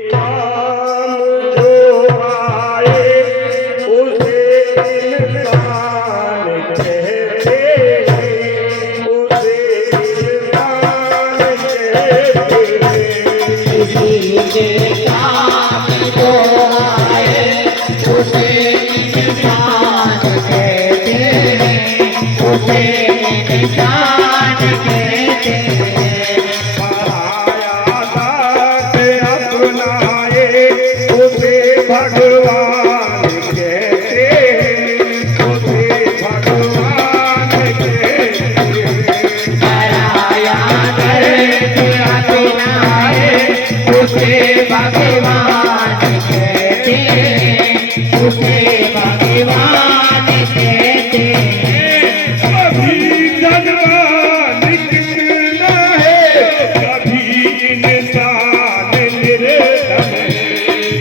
काम जो आए उसे इंसान कहते हैं, उसे इंसान कहते हैं। किसी के काम जो आए उसे इंसान कहते हैं, उसे इंसान कहते हैं। पराया दास अपनाए उसे भगवान कहते हैं, उसे भगवान कहते हैं। पराया दर्द अपनाए उसे भगवान कहते हैं, उसे भगवान कहते हैं। कभी धनवान कितना है, कभी इंसान निर्धन है।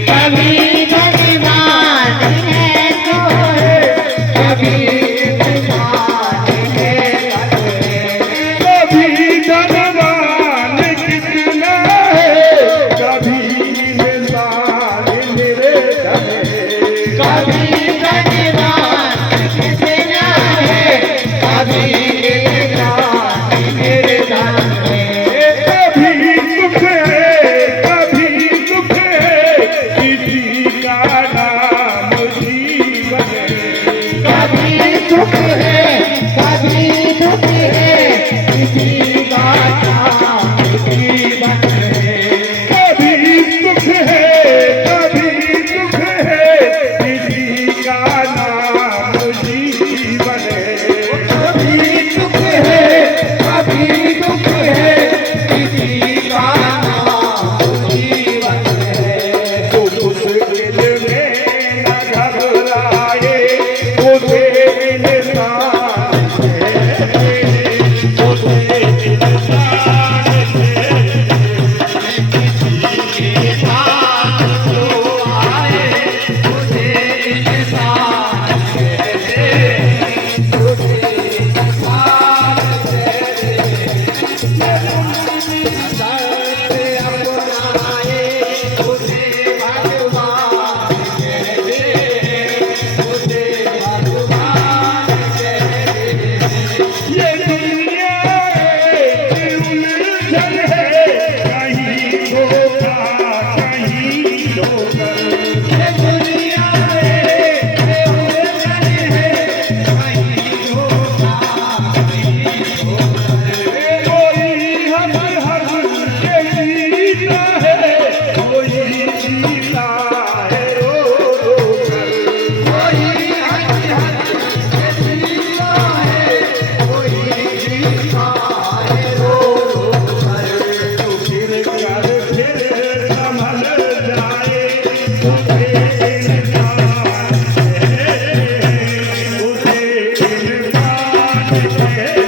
कभी धनवान है तो है, कभी इंसान है तो है। कभी धनवान कितना है, कभी इंसान निर्धन है। कभी धनवान कितना है, कभी इंसान निर्धन है। कभी सुख है, कभी दुख है, किसी का नाम जीवन है। कभी सुख है, कभी दुख है, किसी का नाम जीवन है। कभी सुख है, कभी दुख है, किसी का नाम जीवन है। कभी सुख है, कभी दुख है, किसी का नाम जीवन है। तो मुश्किल में न घबराए उसे इंसान कहते हैं, उसे इंसान कहते हैं। के साथ जो आए उसे इंसान कहते हैं, उसे इंसान कहते हैं। दर्द अपनाए उसे भगवान कहते हैं, उसे भगवान कहते हैं। ये दुनिया एक उलझन है, कहीं धोखा कहीं ठोकर। ये दुनिया एक उलझन है, कहीं धोखा कहीं ठोकर। कोई हंस के जीता है, कोई जीता है रो रो कर। कोई हंस हंस के जीता है, कोई जीता है रो रो कर। तो फिर कर फिर संभल जाए उसे इंसान कहते हैं, उसे इंसान कहते हैं।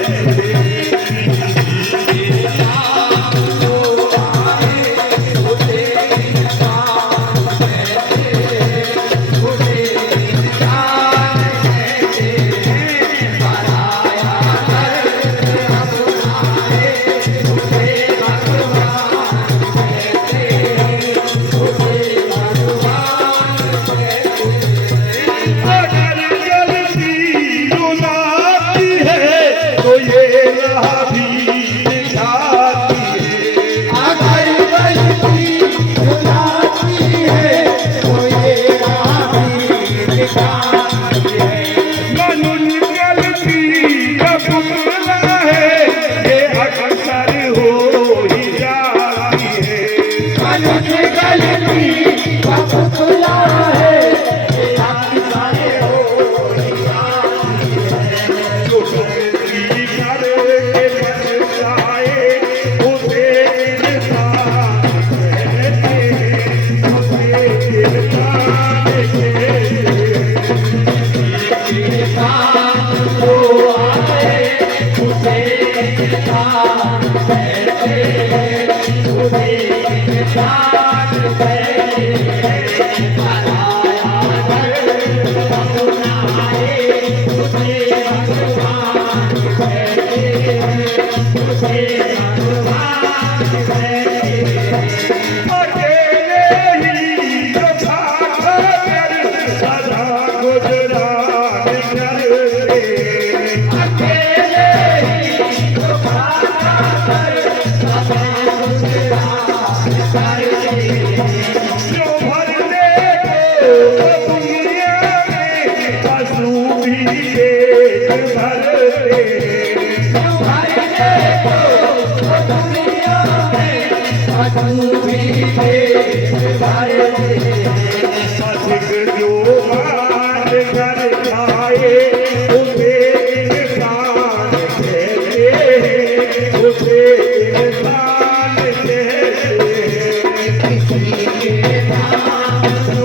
अगर गलती रुलाती है तो ये राह भी दिखाती है। अगर गलती रुलाती है तो ये राह भी दिखाती है। मनुष्य गलती का पुतला है, ये अक्सर हो ही जाती है। मनुष्य गलती का पुतला है, ये अक्सर हो ही जाती है। जो गलती करके पछताए उसे इंसान कहते हैं, उसे इंसान कहते हैं। के साथ जो आए उसे इंसान कहते हैं, उसे इंसान कहते हैं। के नाम